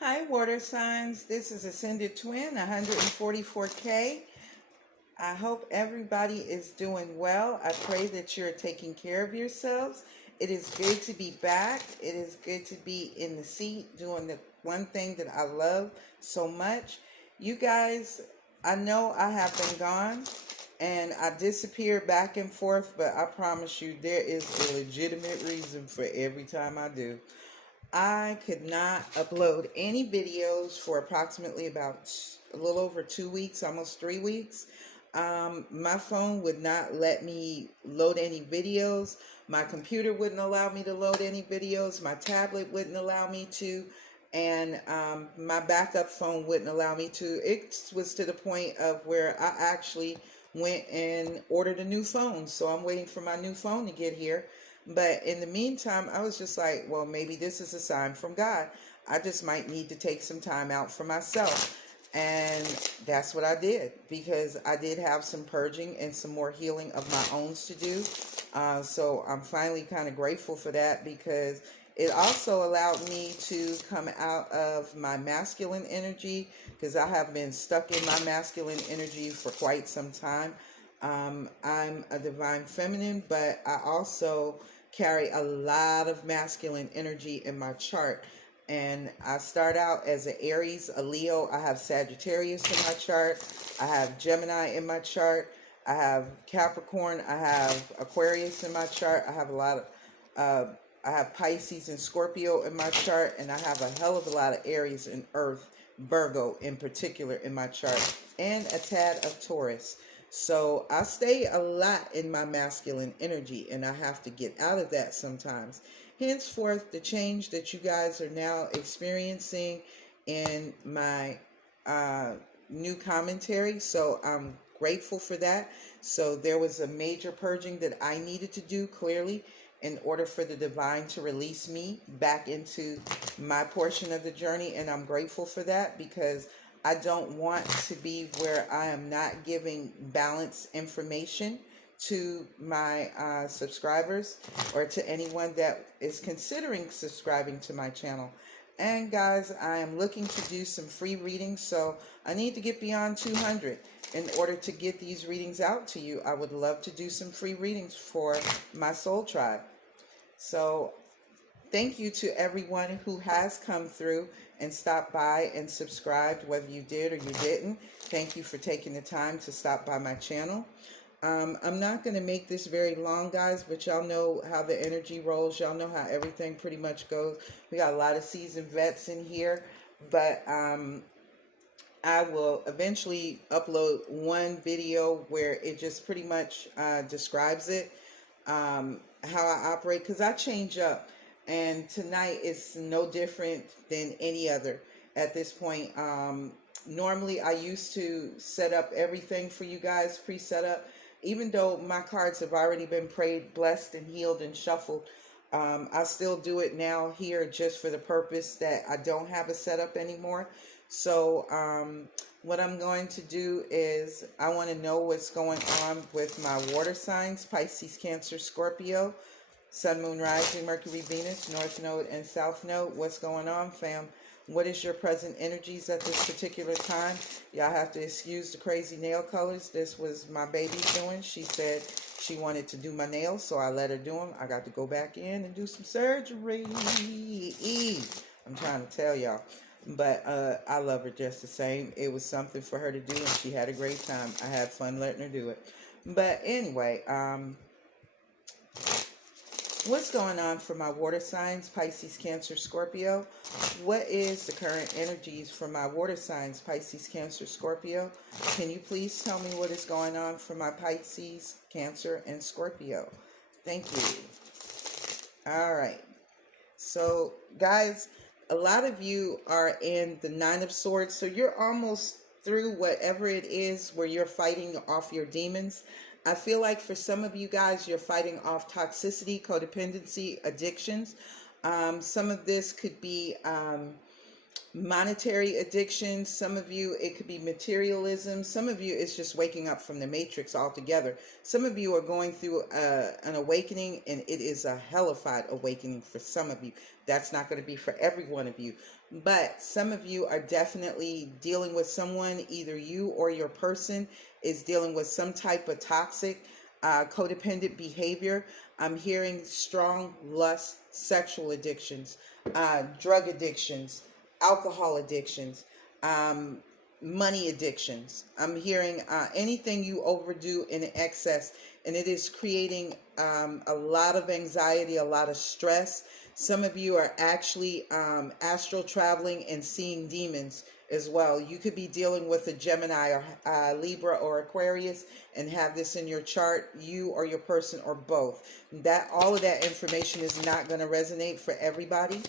Hi, water signs. This is Ascended Twin, 144K. I hope everybody is doing well. I pray that you're taking care of yourselves. It is good to be back. It is good to be in the seat doing the one thing that I love so much. You guys, I know I have been gone and I disappear back and forth, but I promise you there is a legitimate reason for every time I do. I could not upload any videos for approximately about a little over 2 weeks, almost 3 weeks. My phone would not let me load any videos. My computer wouldn't allow me to load any videos. My tablet wouldn't allow me to. And my backup phone wouldn't allow me to. It was to the point of where I actually went and ordered a new phone. So I'm waiting for my new phone to get here. But in the meantime, I was just like, well, maybe this is a sign from God. I just might need to take some time out for myself. And that's what I did, because I did have some purging and some more healing of my own to do. So I'm finally kind of grateful for that, because it also allowed me to come out of my masculine energy, because I have been stuck in my masculine energy for quite some time. I'm a divine feminine, but I also carry a lot of masculine energy in my chart. And I start out as an Aries, a Leo. I have Sagittarius in my chart. I have Gemini in my chart. I have Capricorn. I have Aquarius in my chart. I have a lot of, I have Pisces and Scorpio in my chart. And I have a hell of a lot of Aries and Earth, Virgo in particular in my chart. And a tad of Taurus. So I stay a lot in my masculine energy, and I have to get out of that sometimes. Henceforth, the change that you guys are now experiencing in my new commentary. So I'm grateful for that. So there was a major purging that I needed to do, clearly, in order for the divine to release me back into my portion of the journey. And I'm grateful for that, because I don't want to be where I am not giving balanced information to my subscribers, or to anyone that is considering subscribing to my channel. And guys, I am looking to do some free readings, so I need to get beyond 200 in order to get these readings out to you. I would love to do some free readings for my soul tribe. So thank you to everyone who has come through and stopped by and subscribed, whether you did or you didn't. Thank you for taking the time to stop by my channel. I'm not going to make this very long, guys, but y'all know how the energy rolls. Y'all know how everything pretty much goes. We got a lot of seasoned vets in here, but I will eventually upload one video where it just pretty much describes it, how I operate, because I change up. And tonight is no different than any other at this point. Normally, I used to set up everything for you guys, pre-set up. Even though my cards have already been prayed, blessed, and healed, and shuffled, I still do it now here just for the purpose that I don't have a setup anymore. So what I'm going to do is, I want to know what's going on with my water signs: Pisces, Cancer, Scorpio, Sun, Moon, Rising, Mercury, Venus, North Node, and South Node. What's going on, fam? What is your present energies at this particular time? Y'all have to excuse the crazy nail colors. This was my baby doing. She said she wanted to do my nails, so I let her do them. I got to go back in and do some surgery. I'm trying to tell y'all. But I love her just the same. It was something for her to do, and she had a great time. I had fun letting her do it. But anyway, what's going on for my water signs: Pisces, Cancer, Scorpio? What is the current energies for my water signs: Pisces, Cancer, Scorpio? Can you please tell me what is going on for my Pisces, Cancer, and Scorpio? Thank you. All right. So, guys, a lot of you are in the Nine of Swords, so you're almost through whatever it is where you're fighting off your demons. I feel like for some of you guys, you're fighting off toxicity, codependency, addictions. Some of this could be monetary addiction. Some of you, it could be materialism. Some of you, it's just waking up from the matrix altogether. Some of you are going through an awakening, and it is a hellified awakening for some of you. That's not going to be for every one of you. But some of you are definitely dealing with someone, either you or your person is dealing with some type of toxic, codependent behavior. I'm hearing strong lust, sexual addictions, drug addictions, alcohol addictions, money addictions. I'm hearing anything you overdo in excess, and it is creating a lot of anxiety, a lot of stress. Some of you are actually astral traveling and seeing demons as well. You could be dealing with a Gemini or Libra or Aquarius and have this in your chart, you or your person or both. That all of that information is not going to resonate for everybody.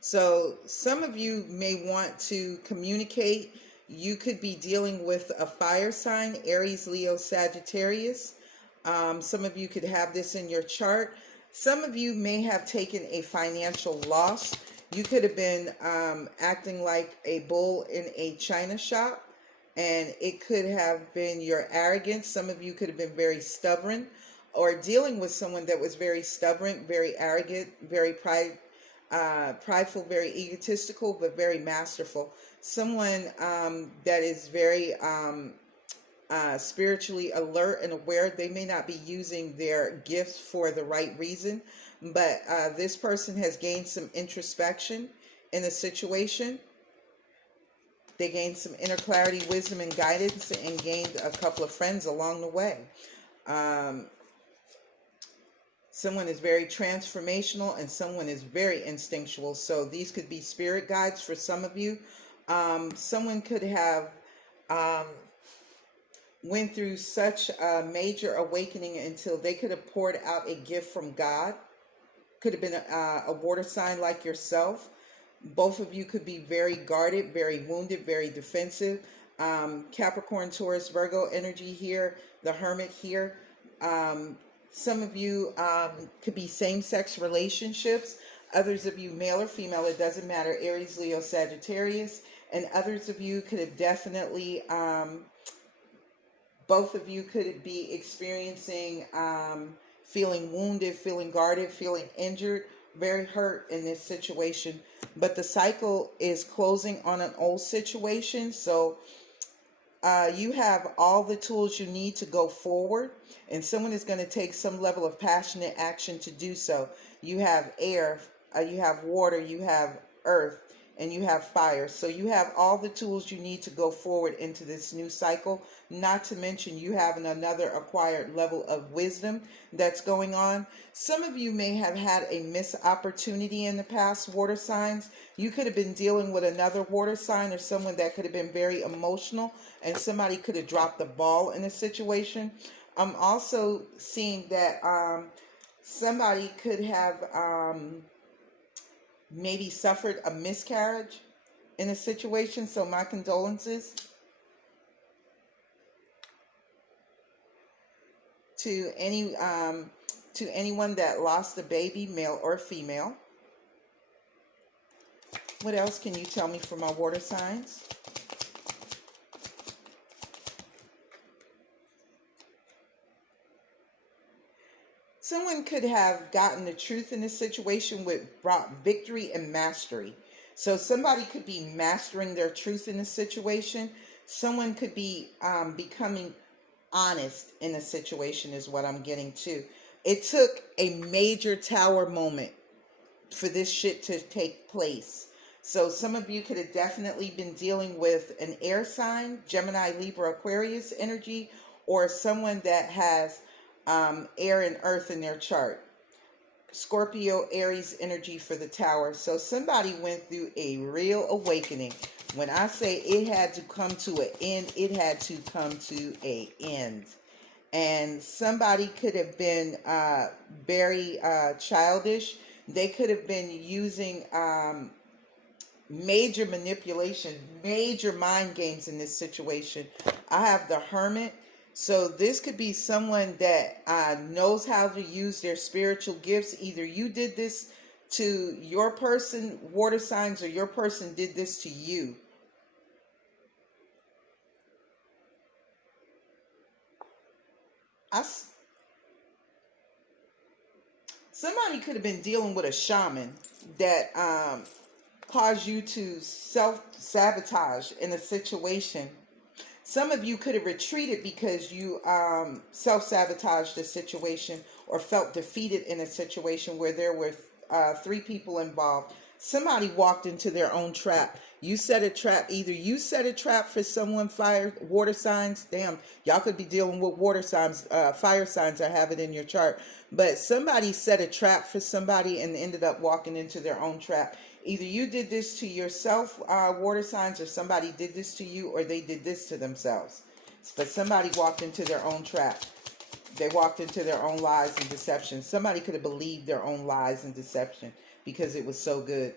So some of you may want to communicate. You could be dealing with a fire sign, Aries, Leo, Sagittarius. Some of you could have this in your chart. Some of you may have taken a financial loss. You could have been acting like a bull in a china shop, and it could have been your arrogance. Some of you could have been very stubborn, or dealing with someone that was very stubborn, very arrogant, very prideful, very egotistical, but very masterful. Someone that is very spiritually alert and aware. They may not be using their gifts for the right reason, but this person has gained some introspection in a situation. They gained some inner clarity, wisdom, and guidance, and gained a couple of friends along the way. Someone is very transformational, and someone is very instinctual. So these could be spirit guides for some of you. Someone could have went through such a major awakening until they could have poured out a gift from God. Could have been a water sign like yourself. Both of you could be very guarded, very wounded, very defensive. Capricorn, Taurus, Virgo energy here. The Hermit here. Some of you could be same-sex relationships. Others of you, male or female, it doesn't matter. Aries, Leo, Sagittarius. And others of you could have definitely... both of you could be experiencing feeling wounded, feeling guarded, feeling injured, very hurt in this situation. But the cycle is closing on an old situation. So you have all the tools you need to go forward. And someone is going to take some level of passionate action to do so. You have air, you have water, you have earth, and you have fire. So you have all the tools you need to go forward into this new cycle. Not to mention you have another acquired level of wisdom that's going on. Some of you may have had a missed opportunity in the past, water signs. You could have been dealing with another water sign or someone that could have been very emotional, and somebody could have dropped the ball in a situation. I'm also seeing that somebody could have maybe suffered a miscarriage in a situation. So my condolences to anyone that lost a baby, male or female. What else can you tell me for my water signs? Someone could have gotten the truth in this situation, which brought victory and mastery. So somebody could be mastering their truth in this situation. Someone could be becoming honest in a situation is what I'm getting to. It took a major tower moment for this shit to take place. So some of you could have definitely been dealing with an air sign, Gemini, Libra, Aquarius energy, or someone that has air and earth in their chart. Scorpio, Aries energy for the tower. So somebody went through a real awakening. When I say it had to come to an end, it had to come to an end. And somebody could have been very childish. They could have been using major manipulation, major mind games in this situation. I have the Hermit. So this could be someone that knows how to use their spiritual gifts. Either you did this to your person, water signs, or your person did this to you. Somebody could have been dealing with a shaman that caused you to self-sabotage in a situation. Some of you could have retreated because you self-sabotaged a situation or felt defeated in a situation where there were 3 people involved. Somebody walked into their own trap. You set a trap. Either you set a trap for someone, fire, water signs. Damn, y'all could be dealing with water signs, fire signs. I have it in your chart. But somebody set a trap for somebody and ended up walking into their own trap. Either you did this to yourself, water signs, or somebody did this to you, or they did this to themselves. But somebody walked into their own trap. They walked into their own lies and deception. Somebody could have believed their own lies and deception because it was so good.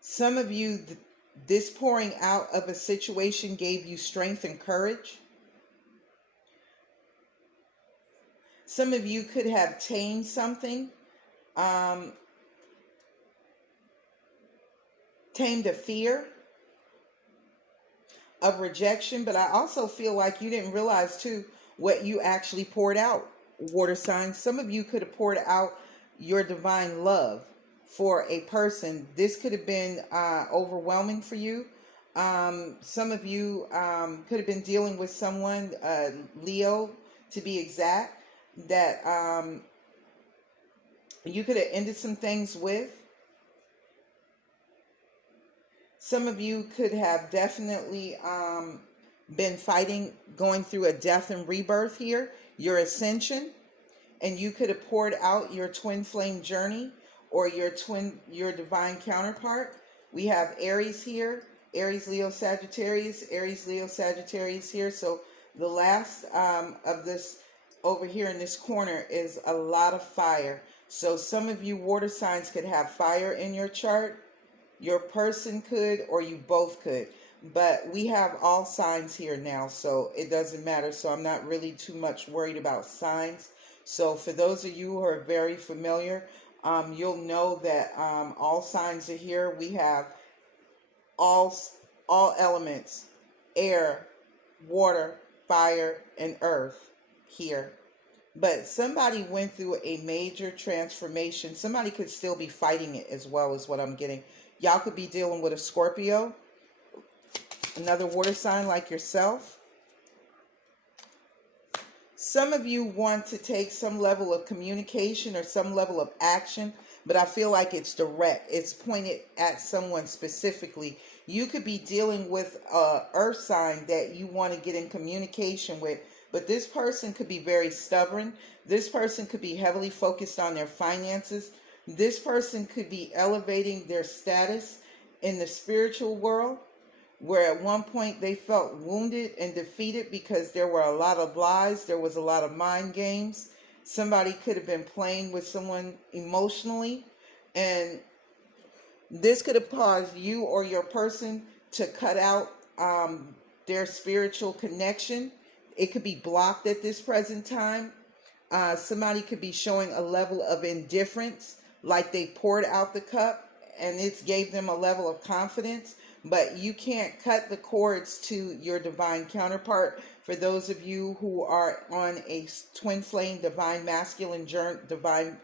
Some of you, this pouring out of a situation gave you strength and courage. Some of you could have tamed something. Tamed a fear of rejection, but I also feel like you didn't realize too what you actually poured out, water signs. Some of you could have poured out your divine love for a person. This could have been overwhelming for you. Some of you could have been dealing with someone, Leo to be exact, that you could have ended some things with. Some of you could have definitely been fighting, going through a death and rebirth here, your ascension, and you could have poured out your twin flame journey or your divine counterpart. We have Aries here, Aries, Leo, Sagittarius, Aries, Leo, Sagittarius here. So the last of this over here in this corner is a lot of fire. So some of you water signs could have fire in your chart. Your person could, or you both could. But we have all signs here now, so it doesn't matter. So I'm not really too much worried about signs. So for those of you who are very familiar, you'll know that all signs are here. We have all elements: air, water, fire, and earth here. But somebody went through a major transformation. Somebody could still be fighting it as well, is what I'm getting. Y'all could be dealing with a Scorpio, another water sign like yourself. Some of you want to take some level of communication or some level of action, but I feel like it's direct. It's pointed at someone specifically. You could be dealing with an earth sign that you want to get in communication with, but this person could be very stubborn. This person could be heavily focused on their finances. This person could be elevating their status in the spiritual world, where at one point they felt wounded and defeated because there were a lot of lies. There was a lot of mind games. Somebody could have been playing with someone emotionally, and this could have caused you or your person to cut out their spiritual connection. It could be blocked at this present time. Somebody could be showing a level of indifference, like they poured out the cup and it gave them a level of confidence, but you can't cut the cords to your divine counterpart. For those of you who are on a twin flame divine masculine journey, divine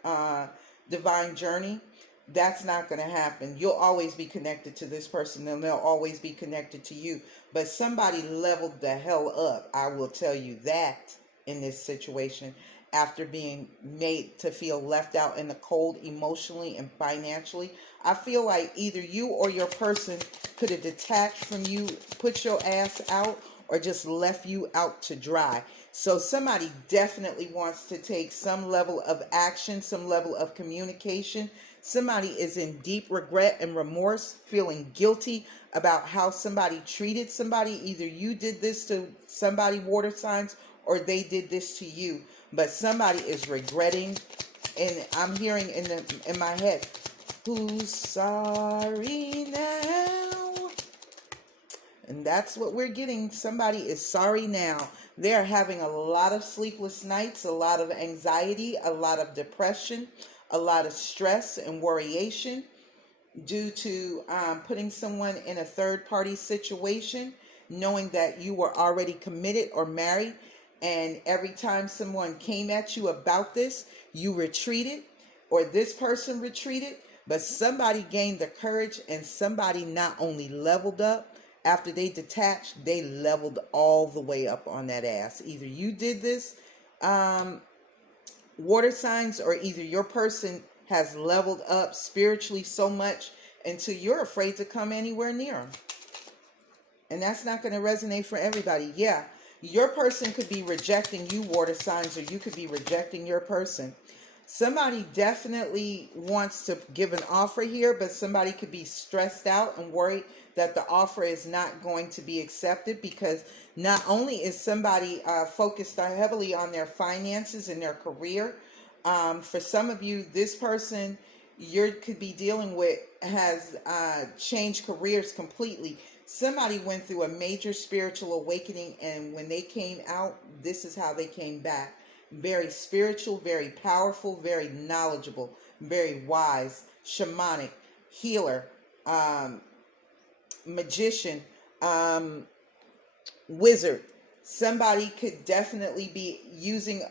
journey, that's not going to happen. You'll always be connected to this person and they'll always be connected to you. But somebody leveled the hell up, I will tell you that, in this situation, after being made to feel left out in the cold emotionally and financially. I feel like either you or your person could have detached from you, put your ass out, or just left you out to dry. So somebody definitely wants to take some level of action, some level of communication. Somebody is in deep regret and remorse, feeling guilty about how somebody treated somebody. Either you did this to somebody, water signs, or they did this to you. But somebody is regretting, and I'm hearing in my head, who's sorry now? And that's what we're getting. Somebody is sorry now. They're having a lot of sleepless nights, a lot of anxiety, a lot of depression, a lot of stress and worryation due to putting someone in a third party situation, knowing that you were already committed or married. And every time someone came at you about this, you retreated, or this person retreated. But somebody gained the courage, and somebody not only leveled up after they detached, they leveled all the way up on that ass. Either you did this, water signs, or either your person has leveled up spiritually so much until you're afraid to come anywhere near them. And that's not going to resonate for everybody. Yeah, your person could be rejecting you, water signs, or you could be rejecting your person. Somebody definitely wants to give an offer here, but somebody could be stressed out and worried that the offer is not going to be accepted, because not only is somebody focused heavily on their finances and their career. For some of you, this person you could be dealing with has changed careers completely. Somebody went through a major spiritual awakening, and when they came out, this is how they came back. Very spiritual, very powerful, very knowledgeable, very wise, shamanic, healer, magician, wizard. Somebody could definitely be using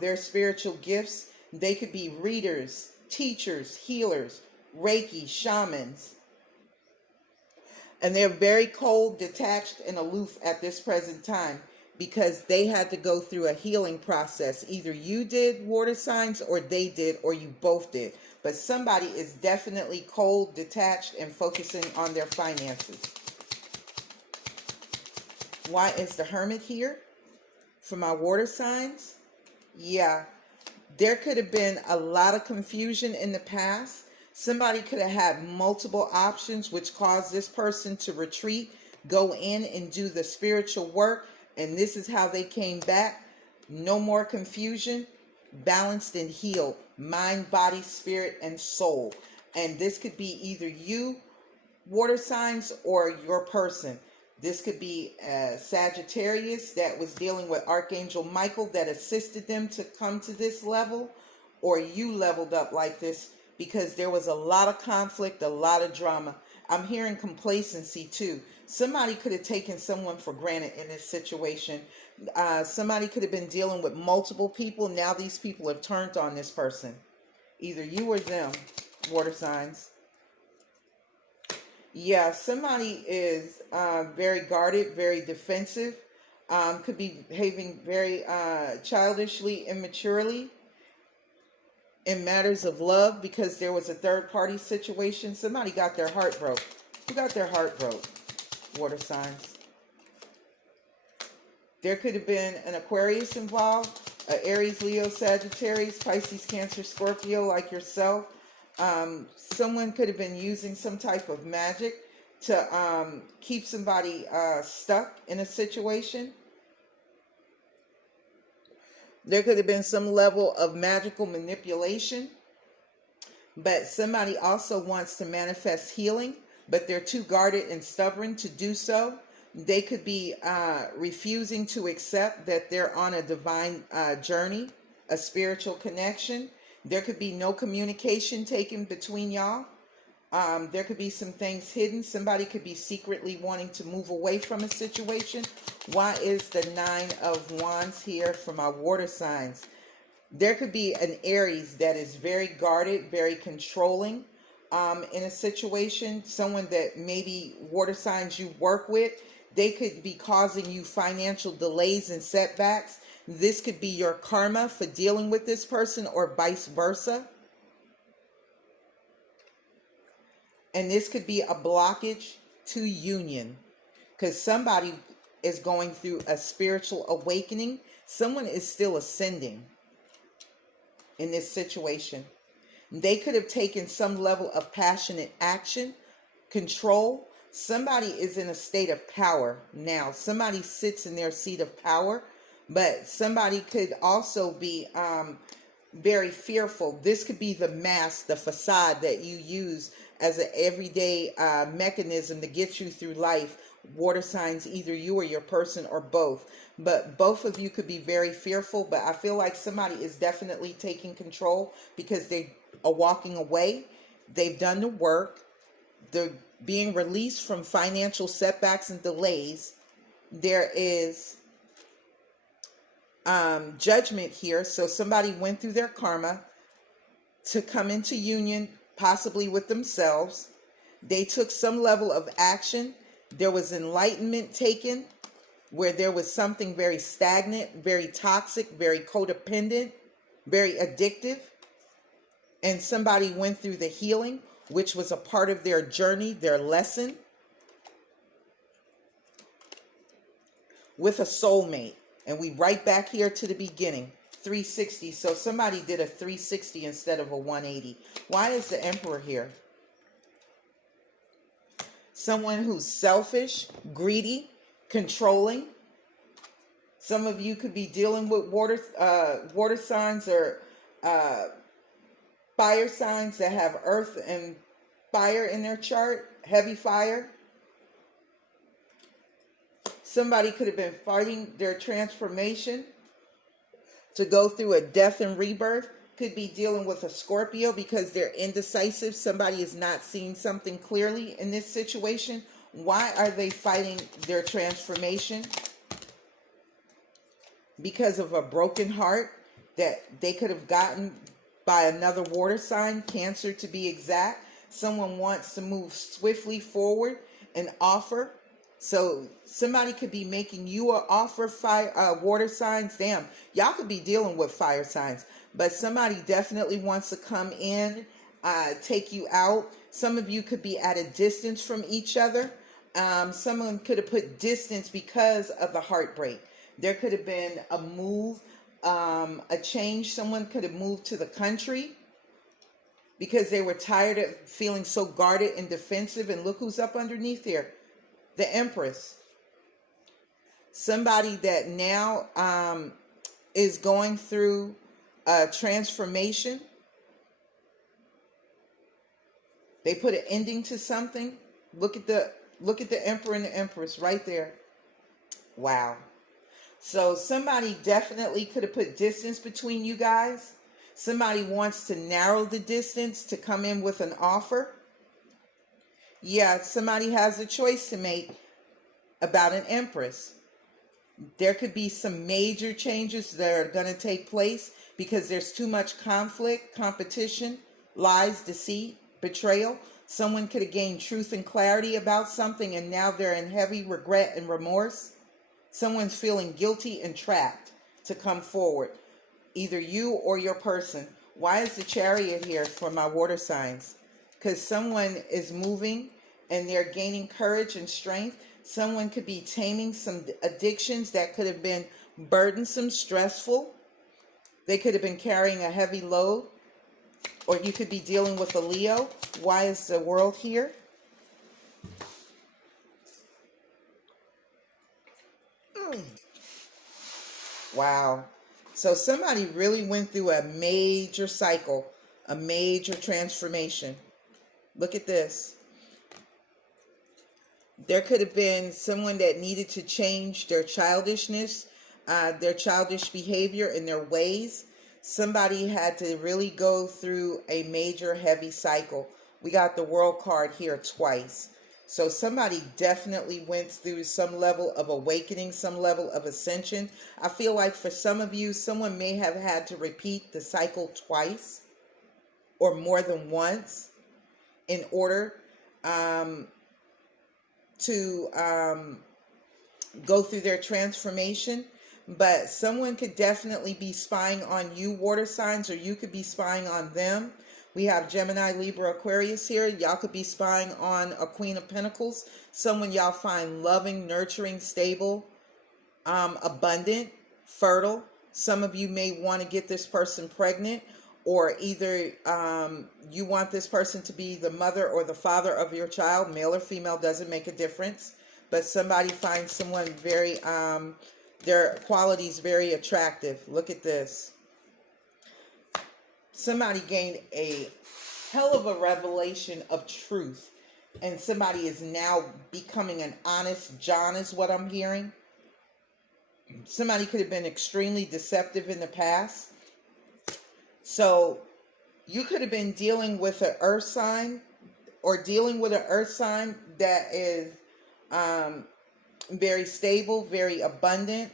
their spiritual gifts. They could be readers, teachers, healers, Reiki, shamans. And they're very cold, detached, and aloof at this present time, because they had to go through a healing process. Either you did, water signs, or they did, or you both did. But somebody is definitely cold, detached, and focusing on their finances. Why is the Hermit here for my water signs? Yeah, there could have been a lot of confusion in the past. Somebody could have had multiple options, which caused this person to retreat, go in and do the spiritual work. And this is how they came back. No more confusion, balanced and healed, mind, body, spirit, and soul. And this could be either you, water signs, or your person. This could be Sagittarius that was dealing with Archangel Michael that assisted them to come to this level, or you leveled up like this because there was a lot of conflict, a lot of drama. I'm hearing complacency too. Somebody could have taken someone for granted in this situation. Somebody could have been dealing with multiple people. Now these people have turned on this person. Either you or them, water signs. Yeah, somebody is very guarded, very defensive. Could be behaving very childishly, immaturely in matters of love, because there was a third party situation. Somebody got their heart broke. Who got their heart broke? Water signs. There could have been an Aquarius involved, Aries, Leo, Sagittarius, Pisces, Cancer, Scorpio, like yourself. Someone could have been using some type of magic to keep somebody stuck in a situation. There could have been some level of magical manipulation, but somebody also wants to manifest healing, but they're too guarded and stubborn to do so. They could be refusing to accept that they're on a divine journey, a spiritual connection. There could be no communication taken between y'all. There could be some things hidden. Somebody could be secretly wanting to move away from a situation. Why is the 9 of Wands here for my water signs? There could be an Aries that is very guarded, very controlling in a situation. Someone that maybe water signs you work with, they could be causing you financial delays and setbacks. This could be your karma for dealing with this person, or vice versa. And this could be a blockage to union, because somebody is going through a spiritual awakening. Someone is still ascending in this situation. They could have taken some level of passionate action, control. Somebody is in a state of power now. Somebody sits in their seat of power, but somebody could also be very fearful. This could be the mask, the facade that you use as an everyday mechanism to get you through life. Water signs, either you or your person, or both. But both of you could be very fearful, but I feel like somebody is definitely taking control, because they are walking away. They've done the work. They're being released from financial setbacks and delays. There is judgment here. So somebody went through their karma to come into union, possibly with themselves. They took some level of action. There was enlightenment taken where there was something very stagnant, very toxic, very codependent, very addictive. And somebody went through the healing, which was a part of their journey, their lesson, with a soulmate. And we right back here to the beginning, 360. So somebody did a 360 instead of a 180. Why is the Emperor here? Someone who's selfish, greedy, controlling. Some of you could be dealing with water signs or fire signs that have earth and fire in their chart, heavy fire. Somebody could have been fighting their transformation to go through a death and rebirth. Could be dealing with a Scorpio because they're indecisive. Somebody is not seeing something clearly in this situation. Why are they fighting their transformation? Because of a broken heart that they could have gotten by another water sign, Cancer to be exact. Someone wants to move swiftly forward and offer. So somebody could be making you an offer, water signs. Damn, y'all could be dealing with fire signs. But somebody definitely wants to come in, take you out. Some of you could be at a distance from each other. Someone could have put distance because of the heartbreak. There could have been a move, a change. Someone could have moved to the country because they were tired of feeling so guarded and defensive. And look who's up underneath here, the Empress. Somebody that now is going through a transformation. They put an ending to something. Look at the Emperor and the Empress right there. Wow. So somebody definitely could have put distance between you guys. Somebody wants to narrow the distance to come in with an offer. Yeah, somebody has a choice to make about an Empress. There could be some major changes that are going to take place because there's too much conflict, competition, lies, deceit, betrayal. Someone could have gained truth and clarity about something and now they're in heavy regret and remorse. Someone's feeling guilty and trapped to come forward. Either you or your person. Why is the Chariot here for my water signs? Because someone is moving and they're gaining courage and strength. Someone could be taming some addictions that could have been burdensome, stressful. They could have been carrying a heavy load. Or you could be dealing with a Leo. Why is the World here? Wow. So somebody really went through a major cycle, a major transformation. Look at this. There could have been someone that needed to change their childishness, their childish behavior and their ways. Somebody had to really go through a major heavy cycle. We got the World card here twice. So somebody definitely went through some level of awakening, some level of ascension. I feel like for some of you, someone may have had to repeat the cycle twice or more than once in order to go through their transformation. But someone could definitely be spying on you, water signs, or you could be spying on them. We have Gemini, Libra, Aquarius here. Y'all could be spying on a Queen of Pentacles. Someone y'all find loving, nurturing, stable, abundant, fertile. Some of you may want to get this person pregnant, or either you want this person to be the mother or the father of your child. Male or female doesn't make a difference. But somebody finds someone very, their qualities very attractive. Look at this. Somebody gained a hell of a revelation of truth. And somebody is now becoming an honest John is what I'm hearing. Somebody could have been extremely deceptive in the past. So You could have been dealing with an earth sign, or dealing with an earth sign that is very stable, very abundant.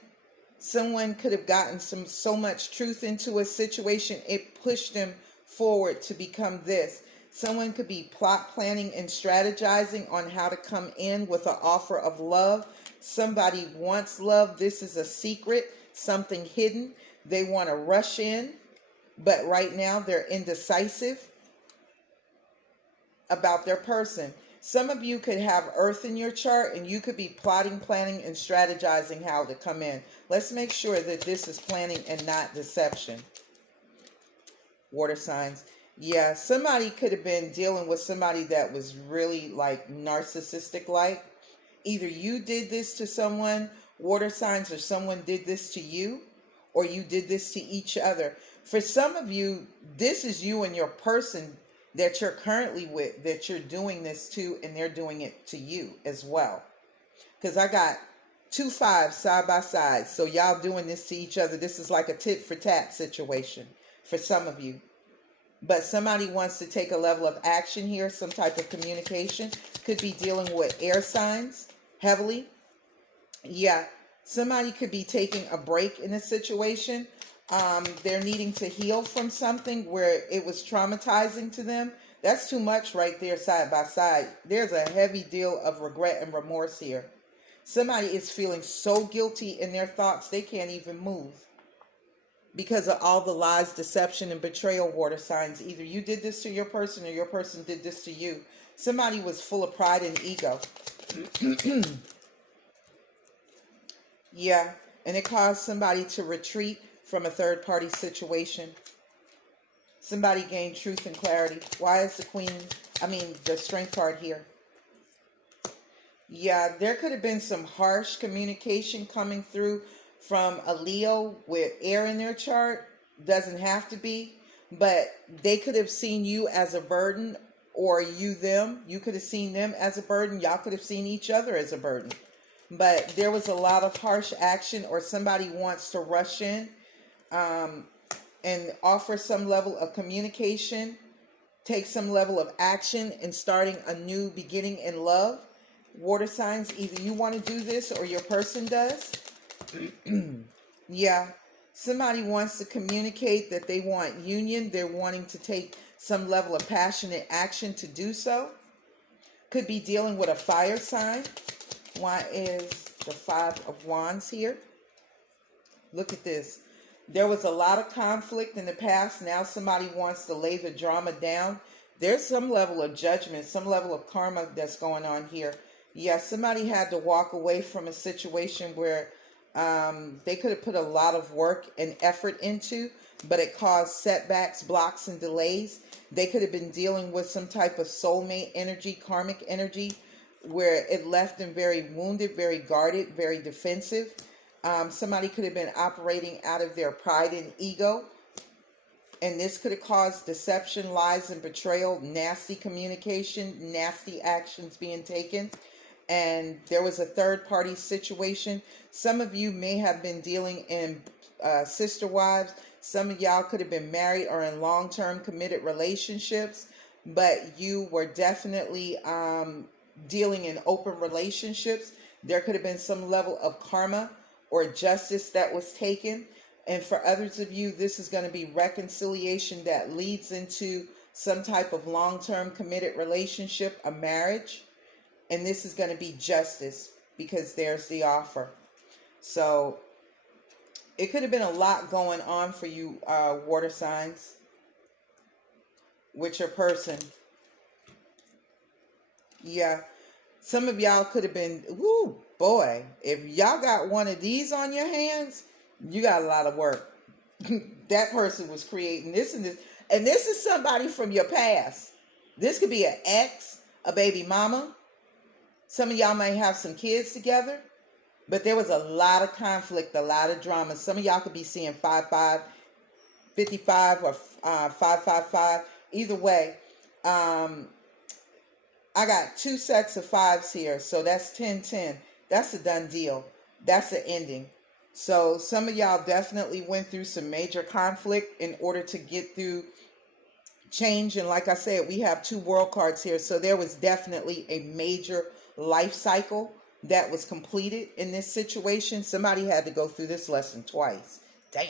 Someone could have gotten so much truth into a situation, it pushed them forward to become this. Someone could be plot planning and strategizing on how to come in with an offer of love. Somebody wants love. This is a secret, something hidden. They want to rush in, but right now they're indecisive about their person. Some of you could have earth in your chart, and you could be plotting, planning, and strategizing how to come in. Let's make sure that this is planning and not deception. Water signs. Yeah, somebody could have been dealing with somebody that was really like narcissistic like. Either you did this to someone, water signs, or someone did this to you, or you did this to each other. For some of you, this is you and your person that you're currently with, that you're doing this to, and they're doing it to you as well. Because I got 2 5s side by side. So y'all doing this to each other. This is like a tit for tat situation for some of you. But somebody wants to take a level of action here, some type of communication. Could be dealing with air signs heavily. Yeah, somebody could be taking a break in a situation. They're needing to heal from something where it was traumatizing to them. That's too much right there side by side. There's a heavy deal of regret and remorse here. Somebody is feeling so guilty in their thoughts they can't even move because of all the lies, deception, and betrayal, water signs. Either you did this to your person or your person did this to you. Somebody was full of pride and ego. Yeah, and it caused somebody to retreat from a third-party situation. Somebody gained truth and clarity. Why is the strength card here? Yeah, there could have been some harsh communication coming through from a Leo with air in their chart. Doesn't have to be, but they could have seen you as a burden, or you them. You could have seen them as a burden. Y'all could have seen each other as a burden. But there was a lot of harsh action, or somebody wants to rush in and offer some level of communication, take some level of action in starting a new beginning in love. Water signs, either you want to do this or your person does. Yeah, somebody wants to communicate that they want union. They're wanting to take some level of passionate action to do so. Could be dealing with a fire sign. Why is the 5 of Wands here? Look at this. There was a lot of conflict in the past. Now somebody wants to lay the drama down. There's some level of judgment, some level of karma that's going on here. Yeah, somebody had to walk away from a situation where they could have put a lot of work and effort into, but it caused setbacks, blocks, and delays. They could have been dealing with some type of soulmate energy, karmic energy, where it left them very wounded, very guarded, very defensive. Somebody could have been operating out of their pride and ego, and this could have caused deception, lies, and betrayal, nasty communication, nasty actions being taken. And there was a third-party situation. Some of you may have been dealing in sister wives. Some of y'all could have been married or in long-term committed relationships, but you were definitely dealing in open relationships. There could have been some level of karma or justice that was taken. And for others of you, this is going to be reconciliation that leads into some type of long-term committed relationship, a marriage. And this is going to be justice because there's the offer. So it could have been a lot going on for you, water signs, with your person. Yeah. Some of y'all could have been, whoo, boy, if y'all got one of these on your hands, you got a lot of work. That person was creating this and this. And this is somebody from your past. This could be an ex, a baby mama. Some of y'all might have some kids together. But there was a lot of conflict, a lot of drama. Some of y'all could be seeing 5-5, 55, or 5-5-5. Either way, I got 2 sets of 5s here. So that's 10-10. That's a done deal. That's the ending. So some of y'all definitely went through some major conflict in order to get through change. And like I said, we have 2 world cards here. So there was definitely a major life cycle that was completed in this situation. Somebody had to go through this lesson twice. Damn.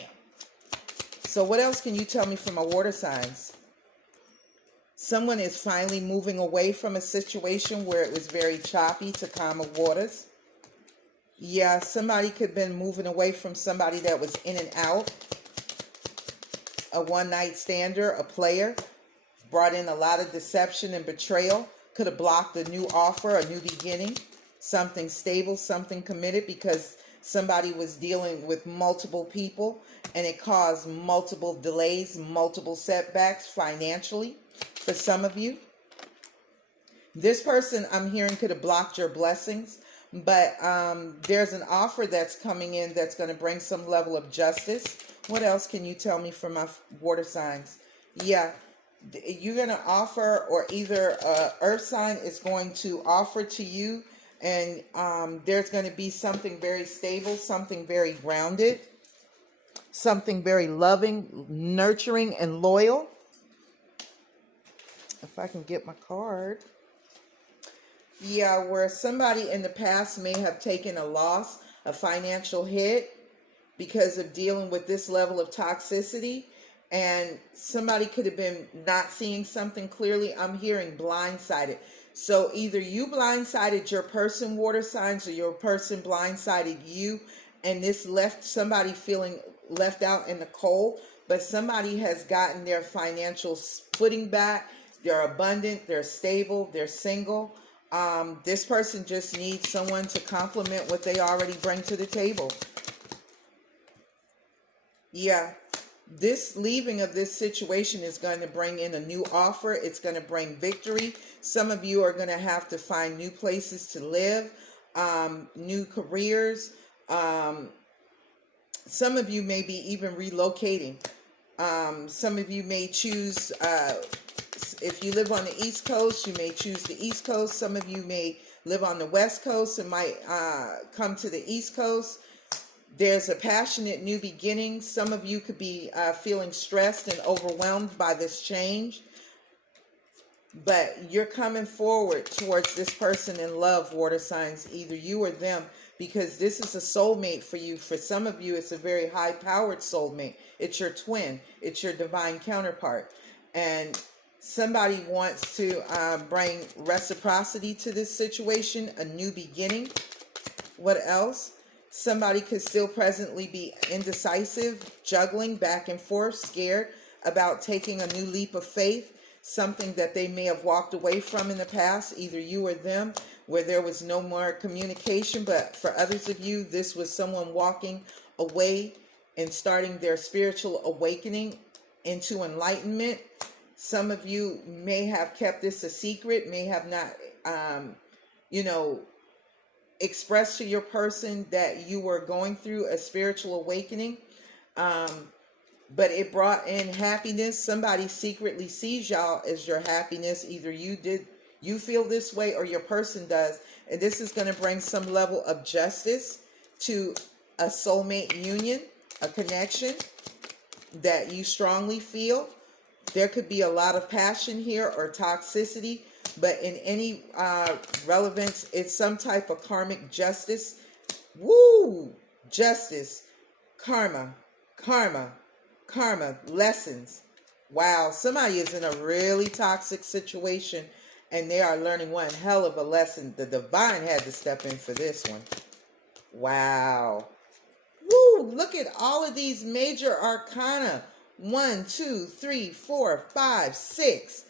So what else can you tell me from my water signs? Someone is finally moving away from a situation where it was very choppy to calmer waters. Yeah, somebody could have been moving away from somebody that was in and out. A one-night stander, a player, brought in a lot of deception and betrayal. Could have blocked a new offer, a new beginning, something stable, something committed, because somebody was dealing with multiple people and it caused multiple delays, multiple setbacks financially for some of you. This person I'm hearing could have blocked your blessings, but there's an offer that's coming in that's going to bring some level of justice. What else can you tell me from my water signs? Yeah, you're going to offer, or either earth sign is going to offer to you, and there's going to be something very stable, something very grounded, something very loving, nurturing, and loyal. If I can get my card. Yeah, where somebody in the past may have taken a loss, a financial hit, because of dealing with this level of toxicity, and somebody could have been not seeing something clearly. I'm hearing blindsided. So either you blindsided your person, water signs, or your person blindsided you, and this left somebody feeling left out in the cold. But somebody has gotten their financial footing back. They're abundant, they're stable, they're single. This person just needs someone to complement what they already bring to the table. Yeah, this leaving of this situation is going to bring in a new offer. It's going to bring victory. Some of you are going to have to find new places to live, new careers. Some of you may be even relocating. Some of you may choose, if you live on the East Coast, you may choose the East Coast. Some of you may live on the West Coast and might come to the East Coast. There's a passionate new beginning. Some of you could be feeling stressed and overwhelmed by this change. But you're coming forward towards this person in love, water signs, either you or them, because this is a soulmate for you. For some of you, it's a very high-powered soulmate. It's your twin. It's your divine counterpart. And somebody wants to bring reciprocity to this situation, a new beginning. What else? Somebody could still presently be indecisive, juggling back and forth, scared about taking a new leap of faith, something that they may have walked away from in the past, either you or them, where there was no more communication. But for others of you, this was someone walking away and starting their spiritual awakening into enlightenment. Some of you may have kept this a secret, may have not, express to your person that you were going through a spiritual awakening, but it brought in happiness. Somebody secretly sees y'all as your happiness. Either you feel this way, or your person does, and this is going to bring some level of justice to a soulmate union, a connection that you strongly feel. There could be a lot of passion here or toxicity, but in any relevance, it's some type of karmic justice. Woo! Justice, karma, karma, karma, lessons. Wow, somebody is in a really toxic situation and they are learning one hell of a lesson. The divine had to step in for this one. Wow. Woo! Look at all of these major arcana. 1, 2, 3, 4, 5, 6,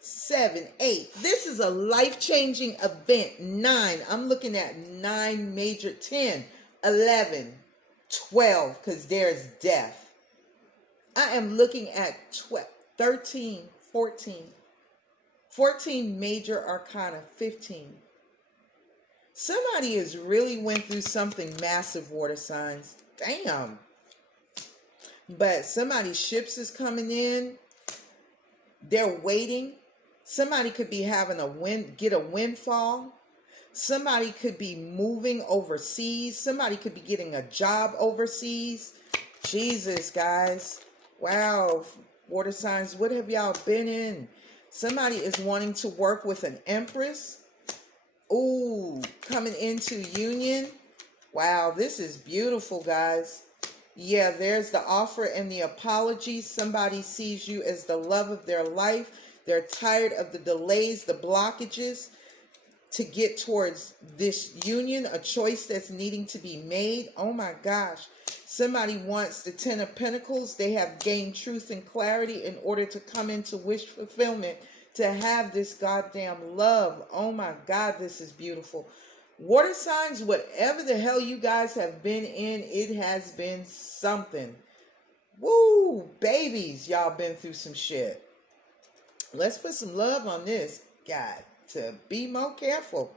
7, 8. This is a life-changing event. 9. I'm looking at 9 major. 10, 11, 12, because there's death. I am looking at 12, 13, 14. 14 major arcana. 15. Somebody has really went through something massive, water signs. Damn. But somebody's ships is coming in. They're waiting. Somebody could be having get a windfall. Somebody could be moving overseas. Somebody could be getting a job overseas. Jesus, guys. Wow. Water signs, what have y'all been in? Somebody is wanting to work with an Empress. Ooh, coming into union. Wow, this is beautiful, guys. Yeah, there's the offer and the apology. Somebody sees you as the love of their life. They're tired of the delays, the blockages to get towards this union, a choice that's needing to be made. Oh my gosh. Somebody wants the Ten of Pentacles. They have gained truth and clarity in order to come into wish fulfillment, to have this goddamn love. Oh my God, this is beautiful. Water signs, whatever the hell you guys have been in, it has been something. Woo, babies, y'all been through some shit. Let's put some love on this. God, to be more careful.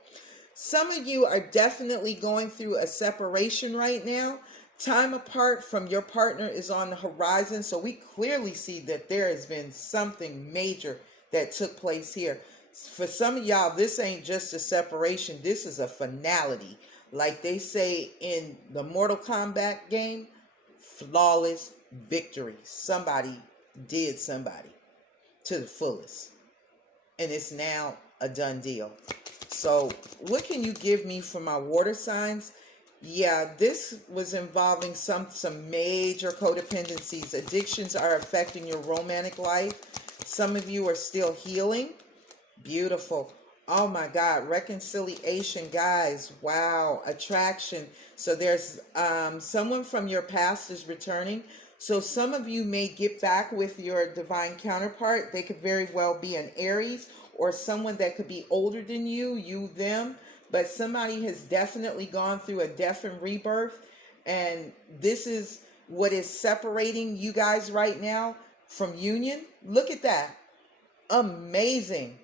Some of you are definitely going through a separation right now. Time apart from your partner is on the horizon. So we clearly see that there has been something major that took place here. For some of y'all, this ain't just a separation. This is a finality. Like they say in the Mortal Kombat game, flawless victory. Somebody did somebody to the fullest. And it's now a done deal. So what can you give me for my water signs? Yeah, this was involving some major codependencies. Addictions are affecting your romantic life. Some of you are still healing. Beautiful. Oh my God. Reconciliation, guys. Wow. Attraction. So there's someone from your past is returning. So some of you may get back with your divine counterpart. They could very well be an Aries or someone that could be older than you, them. But somebody has definitely gone through a death and rebirth. And this is what is separating you guys right now from union. Look at that. Amazing.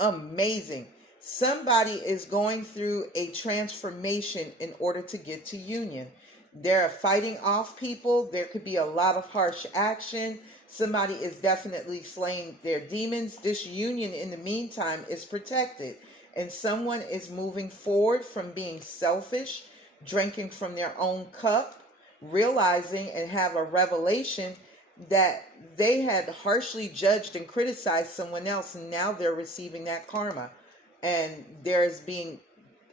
Amazing. Somebody is going through a transformation in order to get to union. They're fighting off people. There could be a lot of harsh action. Somebody is definitely slaying their demons. This union, in the meantime, is protected. And someone is moving forward from being selfish, drinking from their own cup, realizing and have a revelation that they had harshly judged and criticized someone else, and now they're receiving that karma. And there's being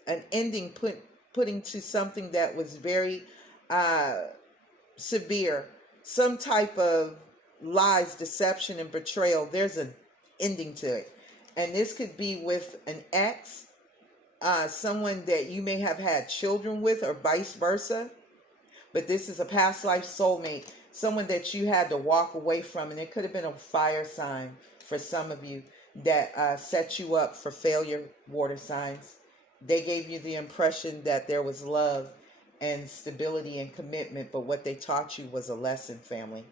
an ending putting to something that was very severe. Some type of lies, deception, and betrayal. There's an ending to it. And this could be with an ex, someone that you may have had children with, or vice versa. But this is a past life soulmate, someone that you had to walk away from. And it could have been a fire sign for some of you that set you up for failure, water signs. They gave you the impression that there was love and stability and commitment, but what they taught you was a lesson, family.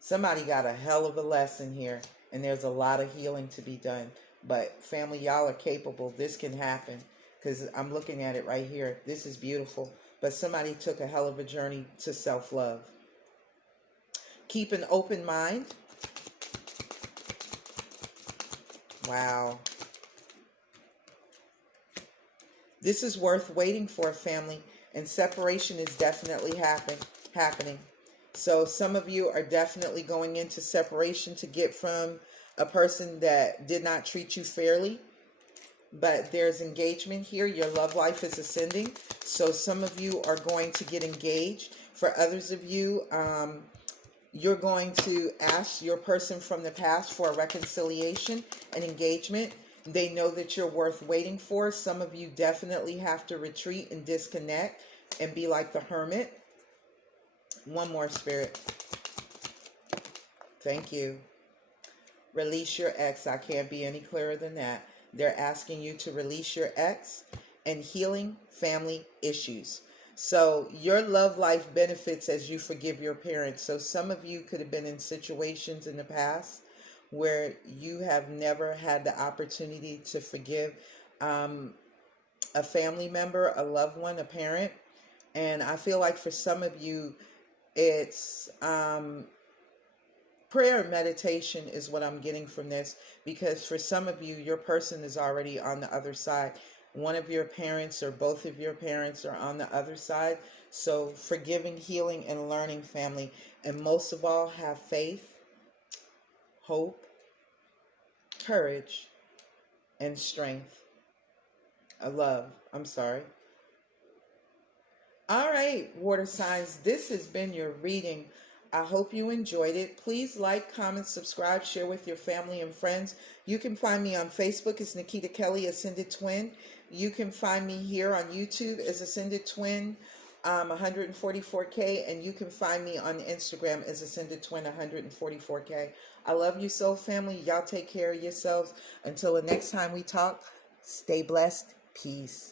Somebody got a hell of a lesson here, and there's a lot of healing to be done. But family, y'all are capable. This can happen, because I'm looking at it right here. This is beautiful. But somebody took a hell of a journey to self-love. Keep an open mind. Wow. This is worth waiting for, family. And separation is definitely happening. So some of you are definitely going into separation to get from a person that did not treat you fairly. But there's engagement here. Your love life is ascending. So some of you are going to get engaged. For others of you, you're going to ask your person from the past for a reconciliation and engagement. They know that you're worth waiting for. Some of you definitely have to retreat and disconnect and be like the hermit. One more, Spirit. Thank you. Release your ex. I can't be any clearer than that. They're asking you to release your ex and healing family issues. So your love life benefits as you forgive your parents. So some of you could have been in situations in the past where you have never had the opportunity to forgive a family member, a loved one, a parent. And I feel like for some of you, it's prayer and meditation is what I'm getting from this. Because for some of you, your person is already on the other side. One of your parents or both of your parents are on the other side. So forgiving, healing, and learning, family. And most of all, have faith. hope, courage, and strength. Love. I'm sorry. All right, water signs, this has been your reading. I hope you enjoyed it. Please like, comment, subscribe, share with your family and friends. You can find me on Facebook as Nikita Kelly, Ascended Twin. You can find me here on YouTube as Ascended Twin 144K, and you can find me on Instagram as Ascended Twin 144K. I love you so, family. Y'all take care of yourselves. Until the next time we talk, stay blessed. Peace.